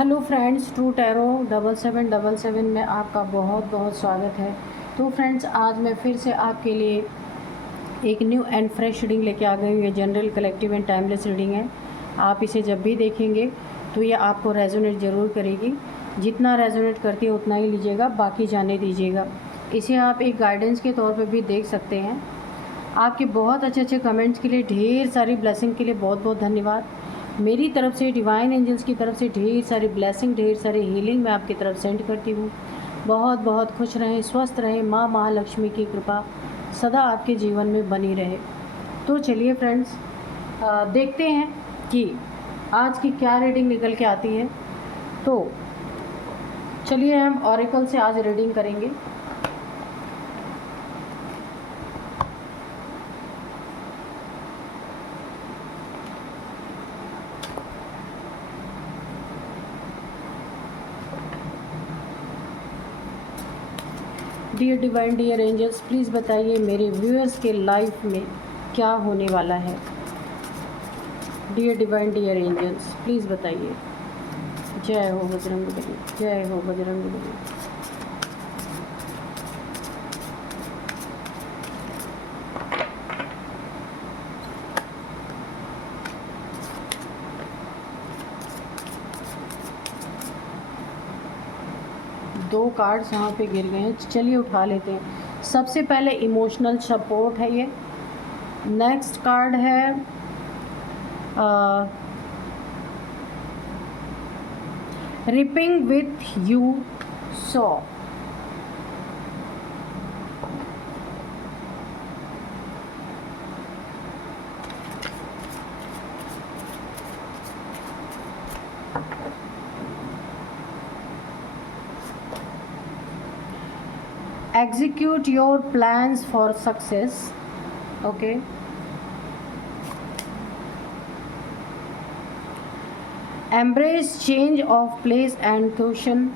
Hello friends, true tarot 7777 में आपका बहुत बहुत स्वागत है। तो फ्रेंड्स, आज मैं फिर से आपके लिए एक न्यू एंड फ्रेश रीडिंग लेके आ गई हूँ। ये general, collective and timeless reading है। आप इसे जब भी देखेंगे तो ये आपको रेजोनेट ज़रूर करेगी। जितना रेजोनेट करती है उतना ही लीजिएगा, बाकी जाने दीजिएगा। इसे आप एक गाइडेंस के तौर पर भी देख सकते हैं। आपके बहुत अच्छे अच्छे कमेंट्स के लिए, ढेर सारी ब्लेसिंग के लिए बहुत बहुत धन्यवाद। मेरी तरफ से, डिवाइन एंजल्स की तरफ से ढेर सारी ब्लेसिंग, ढेर सारी हीलिंग मैं आपकी तरफ सेंड करती हूँ। बहुत बहुत खुश रहें, स्वस्थ रहें। माँ महालक्ष्मी की कृपा सदा आपके जीवन में बनी रहे। तो चलिए फ्रेंड्स, देखते हैं कि आज की क्या रीडिंग निकल के आती है। तो चलिए हम ऑरेकल से आज रीडिंग करेंगे। Dear divine, dear angels, please बताइए मेरे व्यूअर्स के लाइफ में क्या होने वाला है। Dear divine, dear angels, please बताइए। जय हो बजरंगबली, जय हो बजरंगबली। दो कार्ड्स यहाँ पे गिर गए हैं, चलिए उठा लेते हैं। सबसे पहले इमोशनल सपोर्ट है ये। नेक्स्ट कार्ड है ripping with you saw. Execute your plans for success. Okay. Embrace change of place and caution.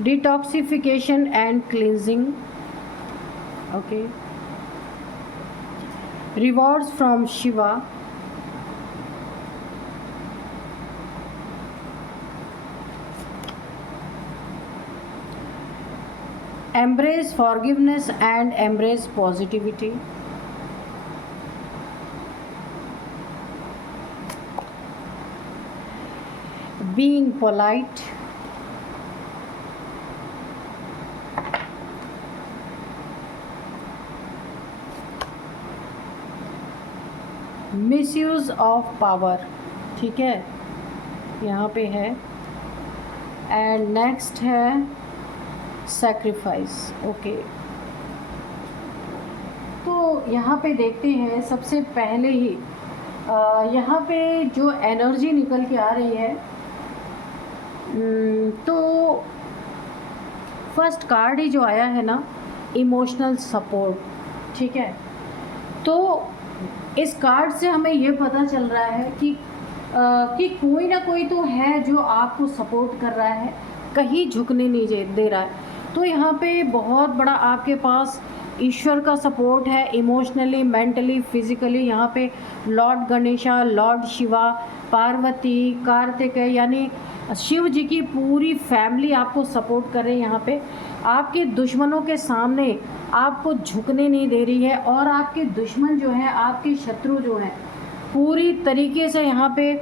Detoxification and cleansing. Okay. Rewards from Shiva. Embrace forgiveness and embrace positivity. Being polite. Misuse of power. ठीक है, यहाँ पे है। And next है sacrifice. Okay, तो यहाँ पे देखते हैं। सबसे पहले ही यहाँ पे जो एनर्जी निकल के आ रही है, तो फर्स्ट कार्ड ही जो आया है ना, इमोशनल सपोर्ट। ठीक है, तो इस कार्ड से हमें ये पता चल रहा है कि कोई ना कोई तो है जो आपको सपोर्ट कर रहा है, कहीं झुकने नहीं दे रहा है। तो यहाँ पे बहुत बड़ा आपके पास ईश्वर का सपोर्ट है, इमोशनली, मेंटली, फिजिकली। यहाँ पे लॉर्ड गणेशा, लॉर्ड शिवा, पार्वती, कार्तिकेय, यानी शिव जी की पूरी फैमिली आपको सपोर्ट कर रही है। यहाँ पे आपके दुश्मनों के सामने आपको झुकने नहीं दे रही है, और आपके दुश्मन जो हैं, आपके शत्रु जो हैं, पूरी तरीके से यहाँ पे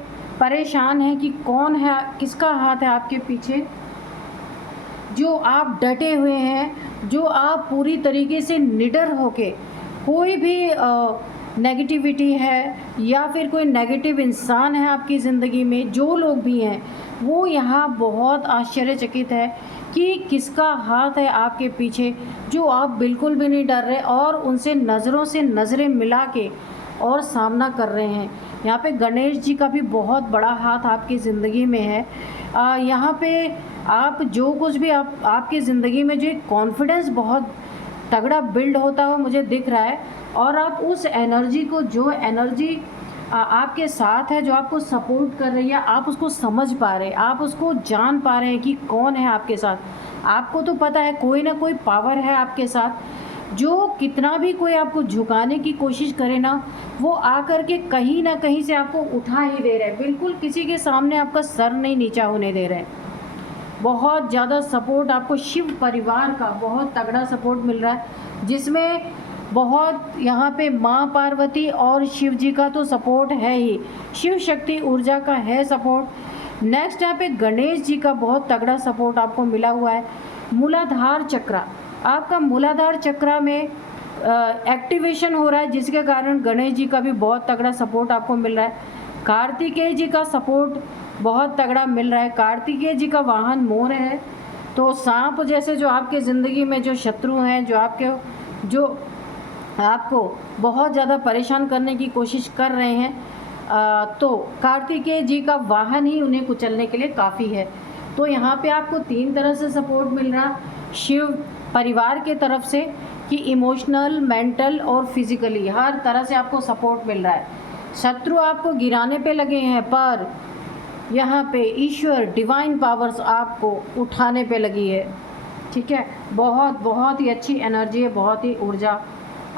परेशान है कि कौन है, किसका हाथ है आपके पीछे। जो आप डटे हुए हैं, जो आप पूरी तरीके से निडर होके, कोई भी नेगेटिविटी है या फिर कोई नेगेटिव इंसान है आपकी ज़िंदगी में, जो लोग भी हैं, वो यहाँ बहुत आश्चर्यचकित है कि किसका हाथ है आपके पीछे, जो आप बिल्कुल भी नहीं डर रहे और उनसे नज़रों से नज़रें मिला के और सामना कर रहे हैं। यहाँ पे गणेश जी का भी बहुत बड़ा हाथ आपकी ज़िंदगी में है। यहाँ पे आप जो कुछ भी आपकी ज़िंदगी में जो कॉन्फिडेंस बहुत तगड़ा बिल्ड होता हुआ मुझे दिख रहा है, और आप उस एनर्जी को, जो एनर्जी आपके साथ है, जो आपको सपोर्ट कर रही है, आप उसको समझ पा रहे हैं, आप उसको जान पा रहे हैं कि कौन है आपके साथ। आपको तो पता है कोई ना कोई पावर है आपके साथ, जो कितना भी कोई आपको झुकाने की कोशिश करे ना, वो आकर के कहीं ना कहीं से आपको उठा ही दे रहे हैं, बिल्कुल किसी के सामने आपका सर नहीं नीचा होने दे रहे हैं। बहुत ज़्यादा सपोर्ट आपको शिव परिवार का बहुत तगड़ा सपोर्ट मिल रहा है, जिसमें बहुत यहाँ पे माँ पार्वती और शिव जी का तो सपोर्ट है ही, शिव शक्ति ऊर्जा का है सपोर्ट। नेक्स्ट यहाँ पे गणेश जी का बहुत तगड़ा सपोर्ट आपको मिला हुआ है। मूलाधार चक्र, आपका मूलाधार चक्र में एक्टिवेशन हो रहा है, जिसके कारण गणेश जी का भी बहुत तगड़ा सपोर्ट आपको मिल रहा है। कार्तिकेय जी का सपोर्ट बहुत तगड़ा मिल रहा है। कार्तिकेय जी का वाहन मोर है, तो सांप जैसे जो आपके ज़िंदगी में जो शत्रु हैं, जो आपको बहुत ज़्यादा परेशान करने की कोशिश कर रहे हैं, तो कार्तिकेय जी का वाहन ही उन्हें कुचलने के लिए काफ़ी है। तो यहाँ पे आपको 3 तरह से सपोर्ट मिल रहा, शिव परिवार के तरफ से कि इमोशनल, मेंटल और फिजिकली हर तरह से आपको सपोर्ट मिल रहा है। शत्रु आपको गिराने पे लगे हैं, पर यहाँ पे ईश्वर डिवाइन पावर्स आपको उठाने पे लगी है। ठीक है, बहुत बहुत ही अच्छी एनर्जी है, बहुत ही ऊर्जा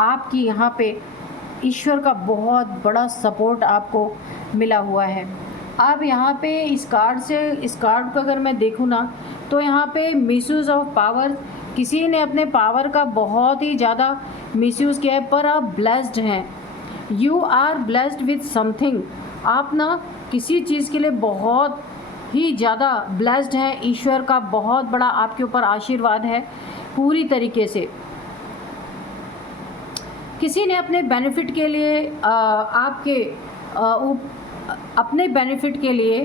आपकी यहाँ पे, ईश्वर का बहुत बड़ा सपोर्ट आपको मिला हुआ है। अब यहाँ पे इस कार्ड को अगर मैं देखूँ ना, तो यहाँ पे मिसयूज़ ऑफ पावर, किसी ने अपने पावर का बहुत ही ज़्यादा मिसयूज़ किया है, पर आप ब्लेस्ड हैं, you are blessed with something. आप ना किसी चीज़ के लिए बहुत ही ज़्यादा ब्लेस्ड हैं, ईश्वर का बहुत बड़ा आपके ऊपर आशीर्वाद है पूरी तरीके से। किसी ने अपने बेनिफिट के लिए अपने बेनिफिट के लिए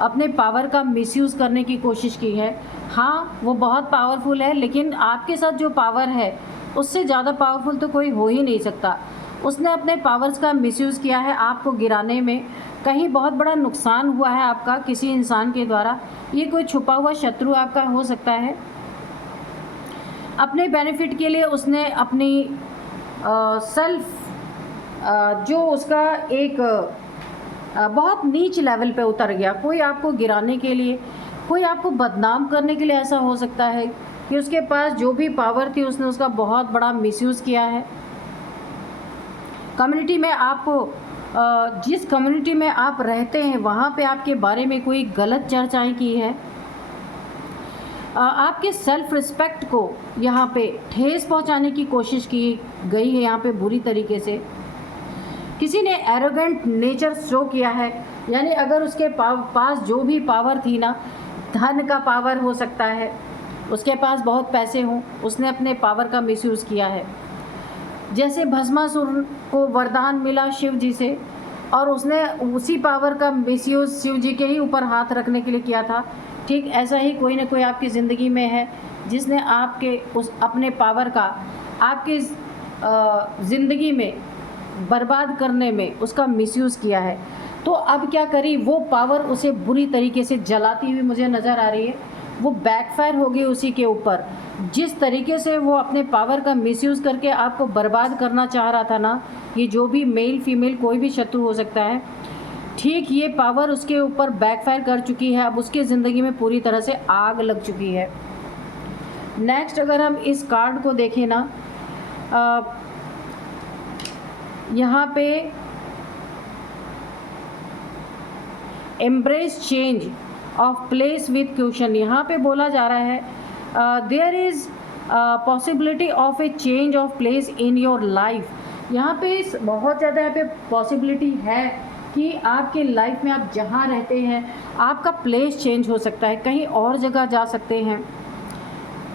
अपने पावर का मिसयूज़ करने की कोशिश की है। हाँ, वो बहुत पावरफुल है, लेकिन आपके साथ जो पावर है उससे ज़्यादा पावरफुल तो कोई हो ही नहीं सकता। उसने अपने पावर्स का मिसयूज़ किया है आपको गिराने में। कहीं बहुत बड़ा नुकसान हुआ है आपका किसी इंसान के द्वारा, ये कोई छुपा हुआ शत्रु आपका हो सकता है। अपने बेनिफिट के लिए उसने अपनी जो उसका एक बहुत नीच लेवल पे उतर गया, कोई आपको गिराने के लिए, कोई आपको बदनाम करने के लिए, ऐसा हो सकता है कि उसके पास जो भी पावर थी उसने उसका बहुत बड़ा मिसयूज़ किया है। कम्युनिटी में आपको जिस कम्युनिटी में आप रहते हैं वहाँ पे आपके बारे में कोई गलत चर्चाएं की है, आपके सेल्फ रिस्पेक्ट को यहाँ पे ठेस पहुँचाने की कोशिश की गई है यहाँ पे बुरी तरीके से। किसी ने एरोगेंट नेचर शो किया है, यानी अगर उसके पास जो भी पावर थी ना, धन का पावर हो सकता है, उसके पास बहुत पैसे हों, उसने अपने पावर का मिसयूज़ किया है। जैसे भस्मासुर को वरदान मिला शिव जी से, और उसने उसी पावर का मिसयूज़ शिव जी के ही ऊपर हाथ रखने के लिए किया था। ठीक ऐसा ही कोई ना कोई आपकी ज़िंदगी में है जिसने आपके उस अपने पावर का आपकी ज़िंदगी में बर्बाद करने में उसका मिसयूज़ किया है। तो अब क्या करी, वो पावर उसे बुरी तरीके से जलाती हुई मुझे नज़र आ रही है। वो बैकफायर होगी उसी के ऊपर। जिस तरीके से वो अपने पावर का मिसयूज़ करके आपको बर्बाद करना चाह रहा था ना, ये जो भी मेल फीमेल कोई भी शत्रु हो सकता है, ठीक ये पावर उसके ऊपर बैकफायर कर चुकी है। अब उसके ज़िंदगी में पूरी तरह से आग लग चुकी है। नेक्स्ट अगर हम इस कार्ड को देखें ना, यहाँ पे embrace change of place with question, यहाँ पे बोला जा रहा है there is possibility of a change of place in your life. यहाँ पे बहुत ज़्यादा यहाँ पे पॉसिबिलिटी है कि आपके लाइफ में आप जहाँ रहते हैं आपका प्लेस चेंज हो सकता है, कहीं और जगह जा सकते हैं,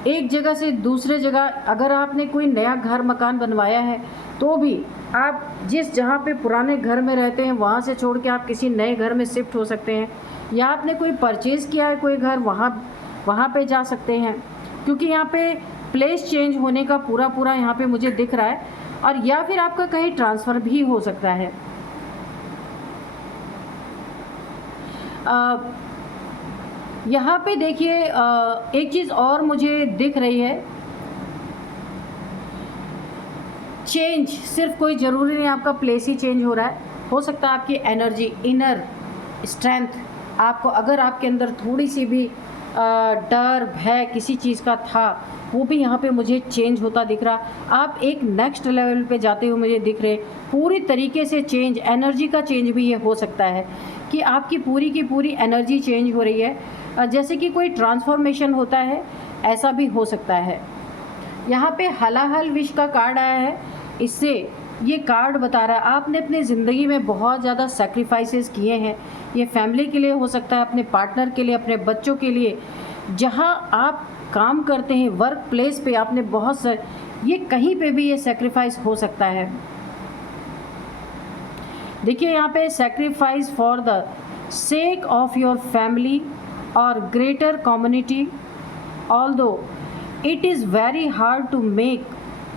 एक जगह से दूसरे जगह। अगर आपने कोई नया घर मकान बनवाया है तो भी आप जहाँ पे पुराने घर में रहते हैं वहाँ से छोड़ के आप किसी नए घर में शिफ्ट हो सकते हैं, या आपने कोई परचेज़ किया है कोई घर, वहाँ पे जा सकते हैं, क्योंकि यहाँ पे प्लेस चेंज होने का पूरा यहाँ पे मुझे दिख रहा है। और या फिर आपका कहीं ट्रांसफ़र भी हो सकता है। यहाँ पे देखिए एक चीज़ और मुझे दिख रही है, चेंज सिर्फ कोई ज़रूरी नहीं आपका प्लेस ही चेंज हो रहा है, हो सकता है आपकी एनर्जी, इनर स्ट्रेंथ, आपको अगर आपके अंदर थोड़ी सी भी डर भय किसी चीज़ का था, वो भी यहाँ पे मुझे चेंज होता दिख रहा। आप एक नेक्स्ट लेवल पे जाते हुए मुझे दिख रहे, पूरी तरीके से चेंज, एनर्जी का चेंज भी ये हो सकता है कि आपकी पूरी की पूरी एनर्जी चेंज हो रही है, जैसे कि कोई ट्रांसफॉर्मेशन होता है, ऐसा भी हो सकता है। यहाँ पे हलाहल विश का कार्ड आया है, इससे ये कार्ड बता रहा है आपने अपनी ज़िंदगी में बहुत ज़्यादा सेक्रीफाइसेस किए हैं। ये फैमिली के लिए हो सकता है, अपने पार्टनर के लिए, अपने बच्चों के लिए, जहाँ आप काम करते हैं वर्क प्लेस पे आपने बहुत सारे, ये कहीं पे भी ये सेक्रीफाइस हो सकता है। देखिए यहाँ पे sacrifice for the sake of your family और greater community, although it is very hard to make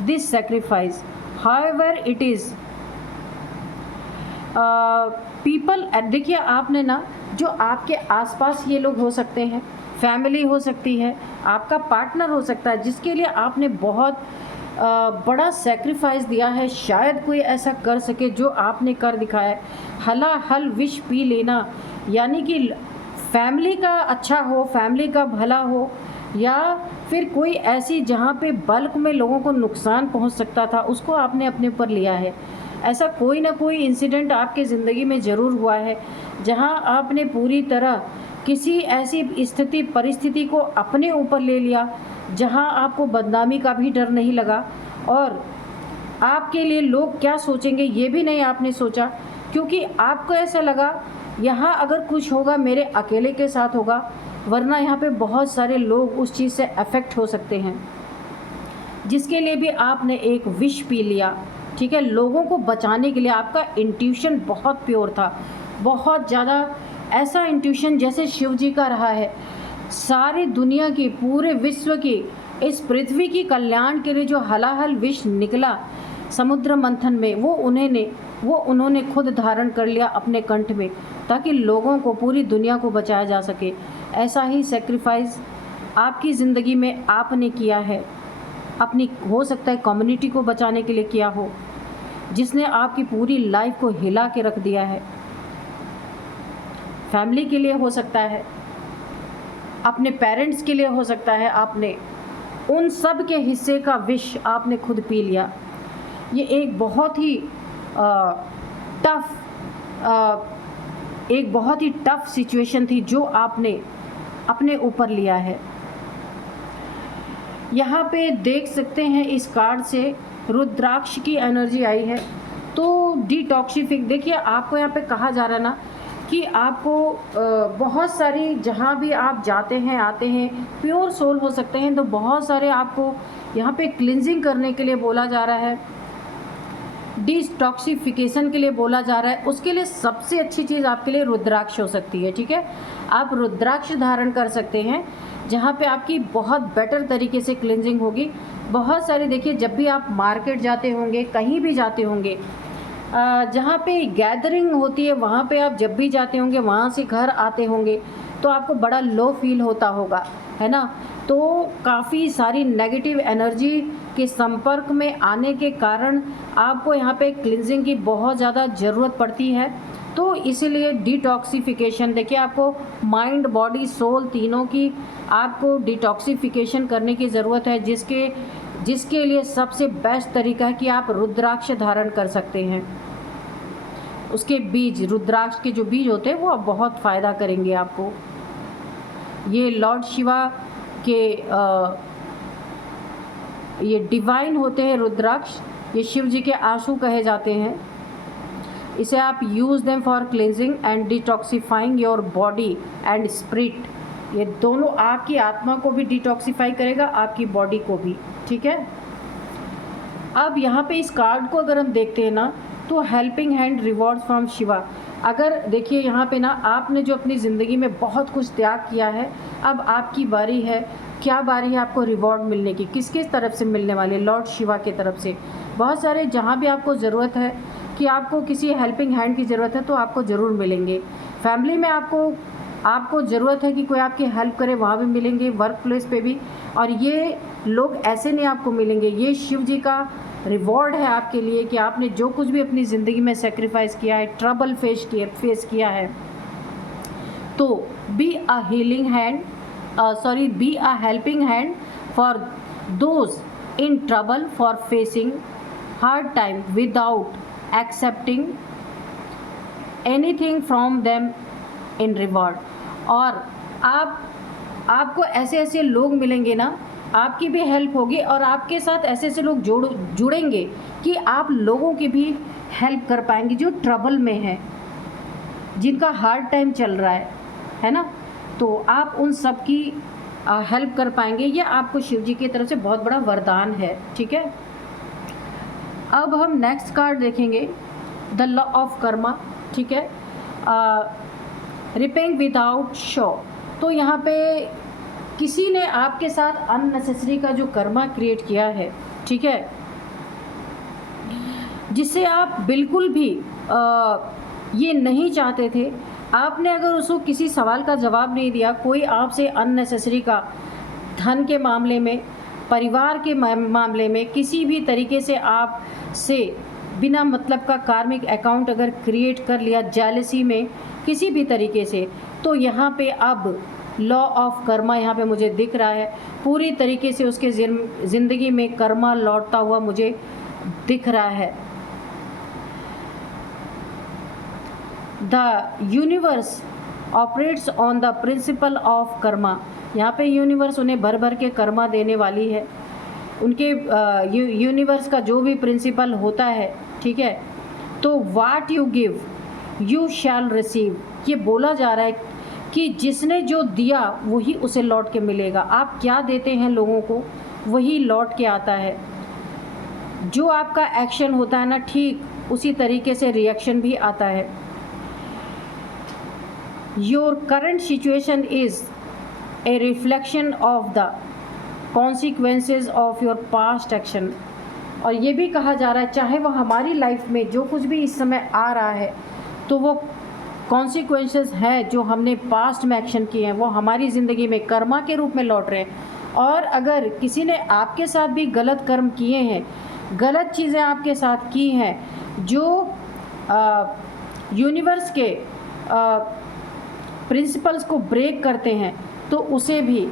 this sacrifice, however it is people, देखिए आपने ना, जो आपके आसपास ये लोग हो सकते हैं, फैमिली हो सकती है, आपका पार्टनर हो सकता है, जिसके लिए आपने बहुत बड़ा सेक्रीफाइस दिया है, शायद कोई ऐसा कर सके जो आपने कर दिखाया है। हलाहल विश पी लेना, यानी कि फैमिली का अच्छा हो, फैमिली का भला हो, या फिर कोई ऐसी जहाँ पे बल्क में लोगों को नुकसान पहुँच सकता था, उसको आपने अपने ऊपर लिया है। ऐसा कोई ना कोई इंसिडेंट आपके ज़िंदगी में ज़रूर हुआ है जहाँ आपने पूरी तरह किसी ऐसी स्थिति परिस्थिति को अपने ऊपर ले लिया जहाँ आपको बदनामी का भी डर नहीं लगा, और आपके लिए लोग क्या सोचेंगे ये भी नहीं आपने सोचा, क्योंकि आपको ऐसा लगा यहाँ अगर कुछ होगा मेरे अकेले के साथ होगा, वरना यहाँ पे बहुत सारे लोग उस चीज़ से अफेक्ट हो सकते हैं, जिसके लिए भी आपने एक विश पी लिया। ठीक है, लोगों को बचाने के लिए आपका इंट्यूशन बहुत प्योर था, बहुत ज़्यादा ऐसा इंट्यूशन जैसे शिव जी का रहा है। सारी दुनिया की, पूरे विश्व की, इस पृथ्वी की कल्याण के लिए जो हलाहल विश निकला समुद्र मंथन में, वो उन्होंने खुद धारण कर लिया अपने कंठ में, ताकि लोगों को, पूरी दुनिया को बचाया जा सके। ऐसा ही सेक्रीफाइस आपकी ज़िंदगी में आपने किया है, अपनी, हो सकता है कम्युनिटी को बचाने के लिए किया हो, जिसने आपकी पूरी लाइफ को हिला के रख दिया है। फैमिली के लिए हो सकता है, अपने पेरेंट्स के लिए हो सकता है, आपने उन सब के हिस्से का विश आपने खुद पी लिया। ये एक बहुत ही टफ सिचुएशन थी जो आपने अपने ऊपर लिया है। यहाँ पे देख सकते हैं इस कार्ड से रुद्राक्ष की एनर्जी आई है, तो डिटॉक्सिफिक, देखिए आपको यहाँ पे कहा जा रहा है ना कि आपको बहुत सारी, जहाँ भी आप जाते हैं आते हैं, प्योर सोल हो सकते हैं, तो बहुत सारे आपको यहाँ पे क्लिनजिंग करने के लिए बोला जा रहा है, डिटॉक्सिफिकेशन के लिए बोला जा रहा है। उसके लिए सबसे अच्छी चीज़ आपके लिए रुद्राक्ष हो सकती है। ठीक है, आप रुद्राक्ष धारण कर सकते हैं, जहाँ पे आपकी बहुत बेटर तरीके से क्लिनजिंग होगी। बहुत सारे, देखिए जब भी आप मार्केट जाते होंगे, कहीं भी जाते होंगे, जहाँ पे गैदरिंग होती है, वहाँ पे आप जब भी जाते होंगे, वहाँ से घर आते होंगे, तो आपको बड़ा लो फील होता होगा, है ना। तो काफ़ी सारी नेगेटिव एनर्जी के संपर्क में आने के कारण आपको यहाँ पे क्लिनजिंग की बहुत ज़्यादा ज़रूरत पड़ती है। तो इसीलिए डिटॉक्सिफिकेशन, देखिए आपको माइंड, बॉडी, सोल तीनों की आपको डिटॉक्सिफिकेशन करने की ज़रूरत है, जिसके लिए सबसे बेस्ट तरीका है कि आप रुद्राक्ष धारण कर सकते हैं। उसके बीज, रुद्राक्ष के जो बीज होते हैं, वो बहुत फ़ायदा करेंगे आपको। ये लॉर्ड शिवा के ये डिवाइन होते हैं रुद्राक्ष, ये शिव जी के आंसू कहे जाते हैं। इसे आप use them for cleansing and detoxifying your body and spirit. ये दोनों आपकी आत्मा को भी डिटॉक्सिफाई करेगा, आपकी बॉडी को भी। ठीक है, अब यहाँ पे इस कार्ड को अगर हम देखते हैं ना, तो helping hand, rewards from Shiva. अगर देखिए यहाँ पे ना, आपने जो अपनी ज़िंदगी में बहुत कुछ त्याग किया है, अब आपकी बारी है। क्या बारी है आपको रिवॉर्ड मिलने की? किसके तरफ से मिलने वाले? लॉर्ड शिवा की तरफ से। बहुत सारे, जहाँ भी आपको ज़रूरत है कि आपको किसी हेल्पिंग हैंड की ज़रूरत है, तो आपको ज़रूर मिलेंगे। फैमिली में आपको ज़रूरत है कि कोई आपकी हेल्प करे, वहाँ भी मिलेंगे, वर्क प्लेस पे भी। और ये लोग ऐसे नहीं आपको मिलेंगे, ये शिव जी का रिवॉर्ड है आपके लिए कि आपने जो कुछ भी अपनी ज़िंदगी में सेक्रीफाइस किया है, ट्रबल फेस किया है, तो be a healing hand be a helping hand for those in trouble, for facing hard time without accepting anything from them in reward. और आपको ऐसे ऐसे लोग मिलेंगे ना, आपकी भी हेल्प होगी और आपके साथ ऐसे ऐसे लोग जुड़ेंगे कि आप लोगों की भी हेल्प कर पाएंगे जो ट्रबल में है, जिनका हार्ड टाइम चल रहा है ना, तो आप उन सब की हेल्प कर पाएंगे। ये आपको शिव जी की तरफ से बहुत बड़ा वरदान है, ठीक है। अब हम नेक्स्ट कार्ड देखेंगे, द लॉ ऑफ कर्मा, ठीक है। रिपेइंग विदाउट शो, तो यहाँ पे किसी ने आपके साथ अननेसेसरी का जो कर्मा क्रिएट किया है, ठीक है, जिससे आप बिल्कुल भी ये नहीं चाहते थे। आपने अगर उसको किसी सवाल का जवाब नहीं दिया, कोई आपसे अननेसेसरी का धन के मामले में, परिवार के मामले में, किसी भी तरीके से आप से बिना मतलब का कार्मिक अकाउंट अगर क्रिएट कर लिया, जेलसी में किसी भी तरीके से, तो यहाँ पे अब लॉ ऑफ कर्मा यहाँ पे मुझे दिख रहा है। पूरी तरीके से उसके ज़िंदगी में कर्मा लौटता हुआ मुझे दिख रहा है। The universe operates on the principle of Karma, यहाँ पे यूनिवर्स उन्हें भर भर के कर्मा देने वाली है। उनके यूनिवर्स का जो भी प्रिंसिपल होता है, ठीक है, तो what you give you shall receive, ये बोला जा रहा है कि जिसने जो दिया वही उसे लौट के मिलेगा। आप क्या देते हैं लोगों को, वही लौट के आता है। जो आपका एक्शन होता है ना, ठीक उसी तरीके से रिएक्शन भी आता है। Your current situation is a reflection of the consequences of your past action. और ये भी कहा जा रहा है, चाहे वो हमारी लाइफ में जो कुछ भी इस समय आ रहा है, तो वो कॉन्सिक्वेंसेस है जो हमने पास्ट में एक्शन किए हैं, वो हमारी ज़िंदगी में कर्मा के रूप में लौट रहे हैं। और अगर किसी ने आपके साथ भी गलत कर्म किए हैं, गलत चीज़ें आपके साथ की हैं, जो यूनिवर्स के प्रिंसिपल्स को ब्रेक करते हैं, तो उसे भी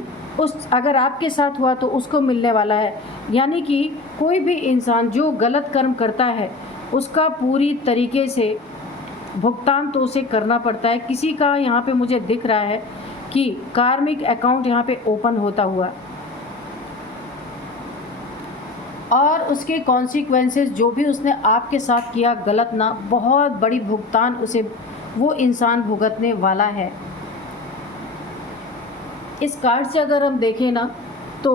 अगर आपके साथ हुआ तो उसको मिलने वाला है। यानी कि कोई भी इंसान जो गलत कर्म करता है, उसका पूरी तरीके से भुगतान तो उसे करना पड़ता है। किसी का यहाँ पे मुझे दिख रहा है कि कार्मिक अकाउंट यहाँ पे ओपन होता हुआ, और उसके कॉन्सिक्वेंसेस जो भी उसने आपके साथ किया गलत ना, बहुत बड़ी भुगतान उसे वो इंसान भुगतने वाला है। इस कार्ड से अगर हम देखें ना, तो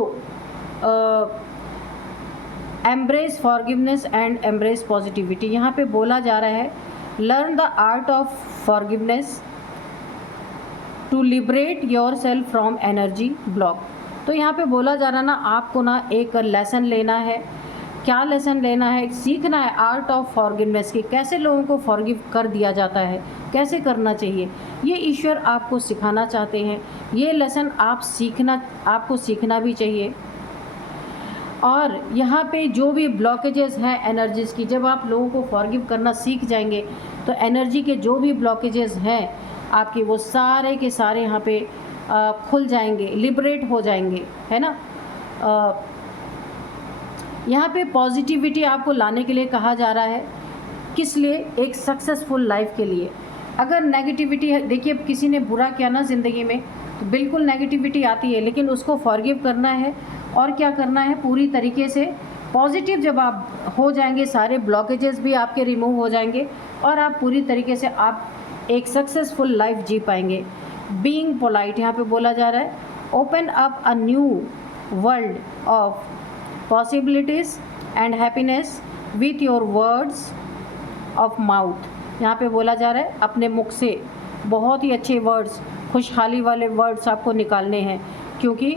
embrace forgiveness and embrace positivity, यहाँ पे बोला जा रहा है learn the art of forgiveness to liberate yourself from energy block. तो यहाँ पे बोला जा रहा है ना, आपको ना एक लेसन लेना है। क्या लेसन लेना है? सीखना है आर्ट ऑफ फॉरगिवनेस की, कैसे लोगों को फॉरगिव कर दिया जाता है, कैसे करना चाहिए, ये ईश्वर आपको सिखाना चाहते हैं। ये लेसन आपको सीखना भी चाहिए। और यहाँ पे जो भी ब्लॉकेजेस हैं एनर्जीज़ की, जब आप लोगों को फॉरगिव करना सीख जाएंगे, तो एनर्जी के जो भी ब्लॉकेजेस हैं आपके, वो सारे के सारे यहाँ पे खुल जाएंगे, लिबरेट हो जाएंगे, है ना। यहाँ पे पॉजिटिविटी आपको लाने के लिए कहा जा रहा है। किस लिए? एक सक्सेसफुल लाइफ के लिए। अगर नेगेटिविटी है, देखिए अब किसी ने बुरा किया ना ज़िंदगी में, तो बिल्कुल नेगेटिविटी आती है, लेकिन उसको फॉरगिव करना है। और क्या करना है? पूरी तरीके से पॉजिटिव जब आप हो जाएंगे, सारे ब्लॉकेजेस भी आपके रिमूव हो जाएंगे और आप पूरी तरीके से आप एक सक्सेसफुल लाइफ जी पाएंगे। बीइंग पोलाइट यहाँ पे बोला जा रहा है, open up a new world of possibilities and happiness with your words of mouth. यहाँ पे बोला जा रहा है अपने मुख से बहुत ही अच्छे वर्ड्स, खुशहाली वाले वर्ड्स आपको निकालने हैं, क्योंकि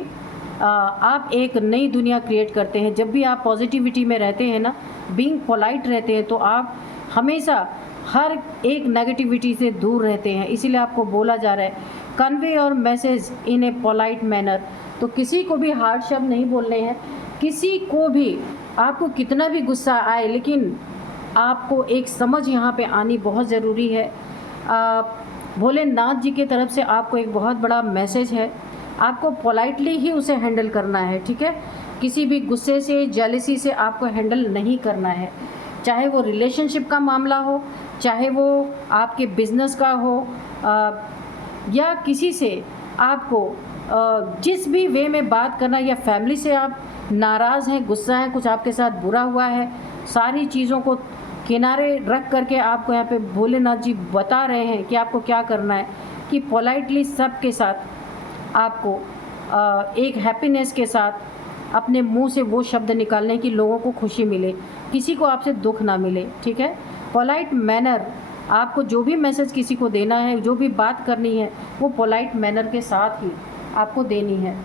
आप एक नई दुनिया क्रिएट करते हैं। जब भी आप पॉजिटिविटी में रहते हैं ना, बीइंग पोलाइट रहते हैं, तो आप हमेशा हर एक नेगेटिविटी से दूर रहते हैं। इसीलिए आपको बोला जा रहा है convey your message in A polite manner. तो किसी को भी हार्ड शब्द नहीं बोलने हैं, किसी को भी, आपको कितना भी गुस्सा आए, लेकिन आपको एक समझ यहाँ पे आनी बहुत ज़रूरी है। भोलेनाथ जी की तरफ से आपको एक बहुत बड़ा मैसेज है। आपको पोलाइटली ही उसे हैंडल करना है, ठीक है। किसी भी गुस्से से, जेलसी से आपको हैंडल नहीं करना है, चाहे वो रिलेशनशिप का मामला हो, चाहे वो आपके बिजनेस का हो, या किसी से आपको जिस भी वे में बात करना, या फैमिली से आप नाराज़ हैं, गुस्सा है, कुछ आपके साथ बुरा हुआ है, सारी चीज़ों को किनारे रख करके आपको यहाँ पे भोलेनाथ जी बता रहे हैं कि आपको क्या करना है, कि पोलाइटली सबके साथ आपको एक हैप्पीनेस के साथ अपने मुंह से वो शब्द निकालने की लोगों को खुशी मिले, किसी को आपसे दुख ना मिले, ठीक है। पोलाइट मैनर, आपको जो भी मैसेज किसी को देना है, जो भी बात करनी है, वो पोलाइट मैनर के साथ ही आपको देनी है।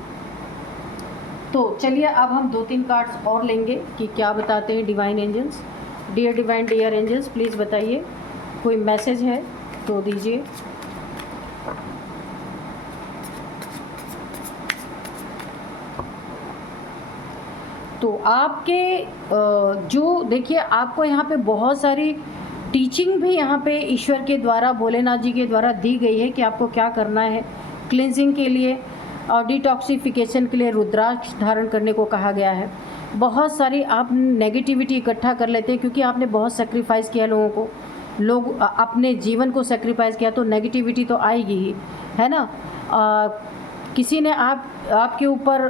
तो चलिए अब हम 2-3 कार्ड्स और लेंगे कि क्या बताते हैं divine angels. Dear divine, dear angels, please बताइए, कोई मैसेज है तो दीजिए। तो आपके जो देखिए, आपको यहाँ पे बहुत सारी टीचिंग भी यहाँ पे ईश्वर के द्वारा, भोलेनाथ जी के द्वारा दी गई है कि आपको क्या करना है। क्लिनजिंग के लिए और डिटॉक्सिफिकेशन के लिए रुद्राक्ष धारण करने को कहा गया है। बहुत सारी आप नेगेटिविटी इकट्ठा कर लेते हैं, क्योंकि आपने बहुत सेक्रीफाइस किया लोगों को, लोग अपने जीवन को सेक्रीफाइस किया, तो नेगेटिविटी तो आएगी ही, है ना। किसी ने आपके ऊपर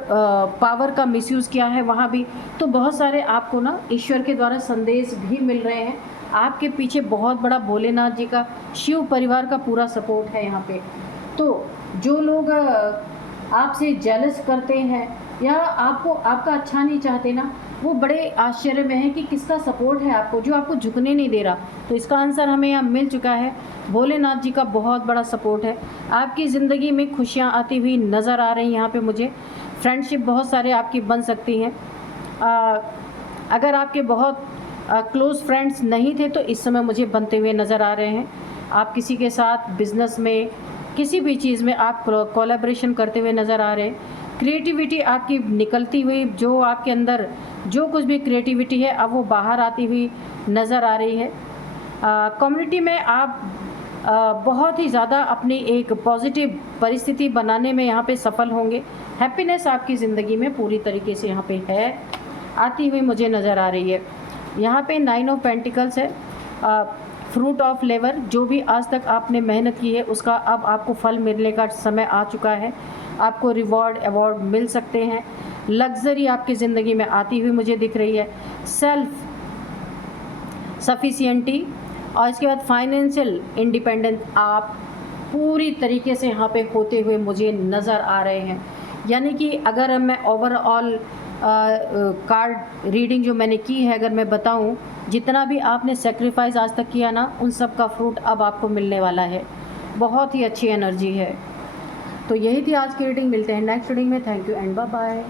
पावर का मिसयूज़ किया है, वहाँ भी। तो बहुत सारे आपको ना ईश्वर के द्वारा संदेश भी मिल रहे हैं। आपके पीछे बहुत बड़ा भोलेनाथ जी का, शिव परिवार का पूरा सपोर्ट है यहाँ पे। तो जो लोग आपसे जेलस करते हैं या आपका अच्छा नहीं चाहते ना, वो बड़े आश्चर्य में है कि किसका सपोर्ट है आपको, जो आपको झुकने नहीं दे रहा। तो इसका आंसर हमें यहाँ मिल चुका है, भोलेनाथ जी का बहुत बड़ा सपोर्ट है। आपकी ज़िंदगी में खुशियाँ आती हुई नज़र आ रही हैं यहाँ पे मुझे। फ्रेंडशिप बहुत सारे आपकी बन सकती हैं। अगर आपके बहुत क्लोज़ फ्रेंड्स नहीं थे तो इस समय मुझे बनते हुए नज़र आ रहे हैं। आप किसी के साथ बिज़नेस में, किसी भी चीज़ में आप कोलैबोरेशन करते हुए नज़र आ रहे हैं। क्रिएटिविटी आपकी निकलती हुई, जो आपके अंदर जो कुछ भी क्रिएटिविटी है, अब वो बाहर आती हुई नज़र आ रही है। कम्युनिटी में आप बहुत ही ज़्यादा अपनी एक पॉजिटिव परिस्थिति बनाने में यहाँ पे सफल होंगे। हैप्पीनेस आपकी ज़िंदगी में पूरी तरीके से यहाँ पे है, आती हुई मुझे नज़र आ रही है। यहाँ पे 9 ऑफ पेंटिकल्स है, फ्रूट ऑफ लेबर, जो भी आज तक आपने मेहनत की है उसका अब आपको फल मिलने का समय आ चुका है। आपको रिवॉर्ड, अवार्ड मिल सकते हैं। लग्जरी आपकी ज़िंदगी में आती हुई मुझे दिख रही है। सेल्फ सफिशिएंटी, और इसके बाद फाइनेंशियल इंडिपेंडेंस आप पूरी तरीके से यहाँ पे होते हुए मुझे नज़र आ रहे हैं। यानी कि अगर मैं ओवरऑल कार्ड रीडिंग जो मैंने की है, अगर मैं बताऊं, जितना भी आपने सेक्रीफाइस आज तक किया ना, उन सब का फ्रूट अब आपको मिलने वाला है। बहुत ही अच्छी एनर्जी है। तो यही थी आज की रीडिंग। मिलते हैं नेक्स्ट रीडिंग में। Thank you and bye bye.